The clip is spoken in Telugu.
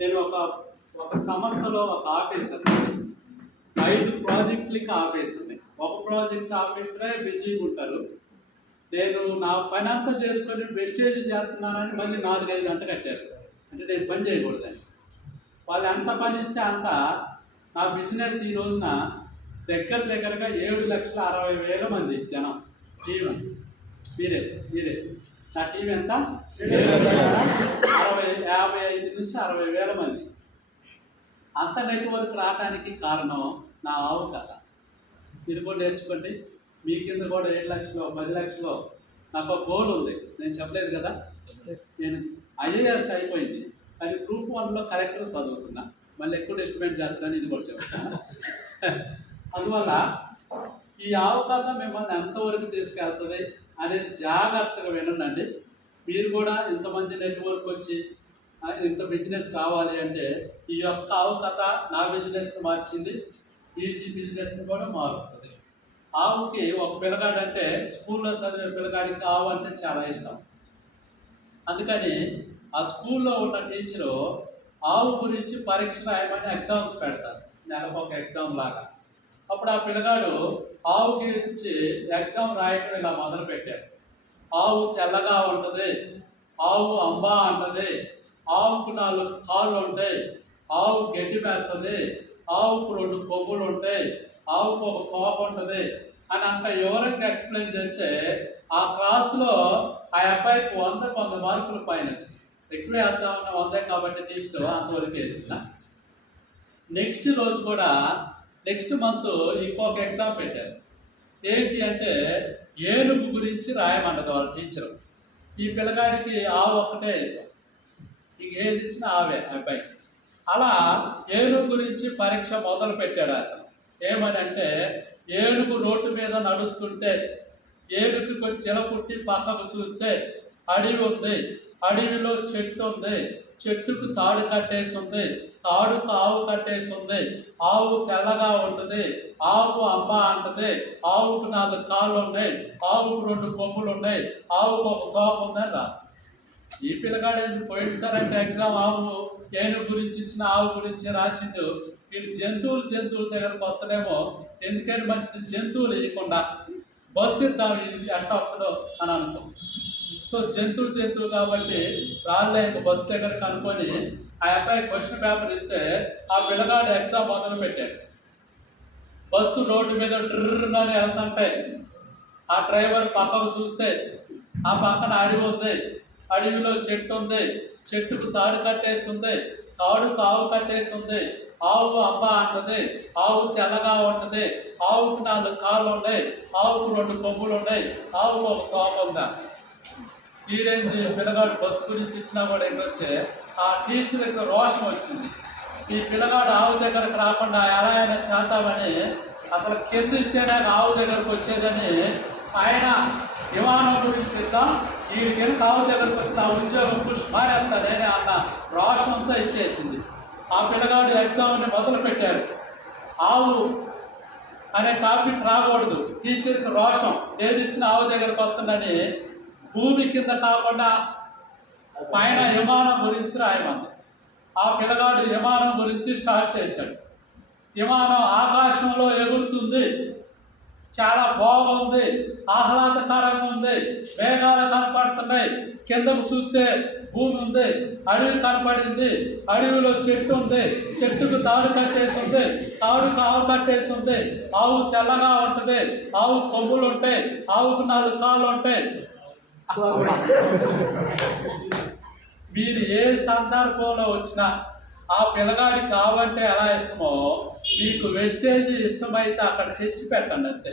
నేను ఒక సంస్థలో ఒక ఆఫీసర్, 5 ప్రాజెక్టులకి ఆఫీసర్ని. ఒక ప్రాజెక్ట్ ఆఫీసరే బిజీగా ఉంటారు. నేను నా పని అంతా చేసుకొని వెస్టేజ్ చేస్తున్నానని మళ్ళీ 4-5 గంటలు కట్టారు. అంటే నేను పని చేయకూడదని. వాళ్ళు ఎంత పని ఇస్తే అంత. నా బిజినెస్ ఈ రోజున దగ్గరగా 7,60,000 మంది జనం టీం. మీరే నా టీం ఎంత? 55 నుంచి 60,000 మంది. అంత నెట్వర్క్ రావడానికి కారణం నా ఆవు కథ. మీరు కూడా నేర్చుకోండి. మీ కింద కూడా 7 లక్షలు 10 లక్షలు నాకు ఒక గోల్ ఉంది. నేను చెప్పలేదు కదా, నేను IAS అయిపోయింది కానీ గ్రూప్ 1లో కలెక్టర్ చదువుతున్నా. మళ్ళీ ఎక్కువ ఎస్టిమేట్ చేస్తున్నాను, ఇది కూడా చెప్తాను. అందువల్ల ఈ ఆవు కథ మిమ్మల్ని ఎంతవరకు తీసుకెళ్తుంది అనేది జాగ్రత్తగా వినండి. మీరు కూడా ఇంతమంది నెట్వర్క్ వచ్చి ఇంత బిజినెస్ రావాలి అంటే ఈ యొక్క ఆవు కథ నా బిజినెస్ని మార్చింది, ఈ బిజినెస్ని కూడా మారుస్తుంది. ఆవుకి ఒక పిల్లగాడు అంటే స్కూల్లో చదివే పిల్లగాడికి ఆవు అంటే చాలా ఇష్టం. అందుకని ఆ స్కూల్లో ఉన్న టీచరు ఆవు గురించి పరీక్ష రాయమని ఎగ్జామ్స్ పెడతారు, నెలకు ఒక ఎగ్జామ్ లాగా. అప్పుడు ఆ పిల్లగాడు ఆవు గురించి ఎగ్జామ్ రాయటం ఇలా మొదలుపెట్టాడు. ఆవు తెల్లగా ఉంటుంది, ఆవు అంబా అంటుంది, ఆవుకు 4 కాళ్ళు ఉంటాయి, ఆవు గడ్డి మేస్తుంది, ఆవుకు 2 కొమ్ములు ఉంటాయి, ఆవుకు ఒక తోక ఉంటుంది అని అంత వివరంగా ఎక్స్ప్లెయిన్ చేస్తే ఆ క్లాసులో ఆ అబ్బాయికి 100 మార్కులు పైన వచ్చింది. ఎక్కువ వేద్దామన్న 100 కాబట్టి టీచర్ అంతవరకు వేసిందా. నెక్స్ట్ రోజు కూడా నెక్స్ట్ మంత్ ఇంకొక ఎగ్జామ్ పెట్టారు. ఏంటి అంటే ఏనుగు గురించి రాయమంటది వాళ్ళ టీచరు. ఈ పిల్లగాడికి ఆవు ఒక్కటే ఇష్టం, ఇక ఏది ఇచ్చినా ఆవే అబ్బాయికి. అలా ఏనుగు గురించి పరీక్ష మొదలు పెట్టాడు అతను. ఏమని అంటే ఏనుగు రోడ్డు మీద నడుస్తుంటే ఏనుగుకి చిల పుట్టి పక్కకు చూస్తే అడవి ఉంది, అడవిలో చెట్టు ఉంది, చెట్టుకు తాడు కట్టేసి ఉంది, తాడుకు ఆవు కట్టేసి ఉంది, ఆవు తెల్లగా ఉంటుంది, ఆవు అంబ అంటుంది, ఆవుకు 4 కాళ్ళు ఉన్నాయి, ఆవుకు 2 కొమ్ములు ఉన్నాయి, ఆవుకు ఒక తోక ఉందని రా. ఈ పిల్లగాడు ఎందుకు పోయినసారంటే ఎగ్జామ్ ఆవు ఏనుగు గురించి ఇచ్చిన ఆవు గురించి రాసిండు. వీళ్ళు జంతువుల దగ్గరకు వస్తలేమో, ఎందుకని మంచిది జంతువులు ఇవ్వకుండా బస్సు ఇద్దాం ఇది ఎట్ట వస్తుందో అని అనుకో. సో జంతువు కాబట్టి రాళ్ళే బస్సు దగ్గరకు అనుకొని ఆ అబ్బాయి క్వశ్చన్ పేపర్ ఇస్తే ఆ పిల్లగాడు ఎగ్జామ్ మొదలు పెట్టాడు. బస్సు రోడ్డు మీద డ్రర్రని వెళ్తుంటే ఆ డ్రైవర్ పక్కకు చూస్తే ఆ పక్కన అడవి ఉంది, అడవిలో చెట్టు ఉంది, చెట్టుకు తాడు కట్టేసి ఉంది, తాడుకు ఆవు కట్టేసి ఉంది, ఆవు అంబ అంటుంది, ఆవు తెల్లగా ఉంటుంది, ఆవుకు 4 కాళ్ళు ఉన్నాయి, ఆవుకు 2 కొమ్ములు ఉన్నాయి, ఆవుకు ఒక తోక ఉందా. వీడేంది పిల్లగాడు బస్సు గురించి ఇచ్చినా కూడా ఏంటొచ్చే ఆ టీచర్కి రోషం వచ్చింది. ఈ పిల్లగాడు ఆవు దగ్గరకు రాకుండా ఎలా అయినా చేద్దామని అసలు కిందిస్తేనే ఆవు దగ్గరకు వచ్చేదని ఆయన విమానం గురించి ఇద్దాం, వీడికి ఆవు దగ్గరకు వచ్చి నా ఉద్యోగం పుష్ మారేస్తా నేనే అన్న రోషంతో ఇచ్చేసింది. ఆ పిల్లగాడు ఎగ్జామ్ని మొదలు పెట్టాడు. ఆవు అనే టాపిక్ రాకూడదు, టీచర్కి రోషం, ఏది ఇచ్చిన ఆవు దగ్గరకు వస్తుందని భూమి కింద కాకుండా పైన విమానం గురించి రాయమంది. ఆ పిల్లగాడు విమానం గురించి స్టార్ట్ చేశాడు. విమానం ఆకాశంలో ఎగురుతుంది, చాలా బాగుంది, ఆహ్లాదకరంగా ఉంది, మేఘాలు కనపడుతున్నాయి, కిందకు చూస్తే భూమి ఉంది, అడవి కనపడింది, అడవిలో చెట్టు ఉంది, చెట్టుకు తాడు కట్టేసి ఉంది, తాడుకు ఆవు కట్టేసి ఉంది, ఆవు తెల్లగా ఉంటుంది, ఆవు కొమ్ములు ఉంటాయి, ఆవుకు 4 కాళ్ళు ఉంటాయి. మీరు ఏ సందర్భంలో వచ్చినా ఆ పిల్లగాడికి కావంటే ఎలా ఇష్టమో మీకు వెస్టేజ్ ఇష్టమైతే అక్కడ తెచ్చి పెట్టండి అంతే.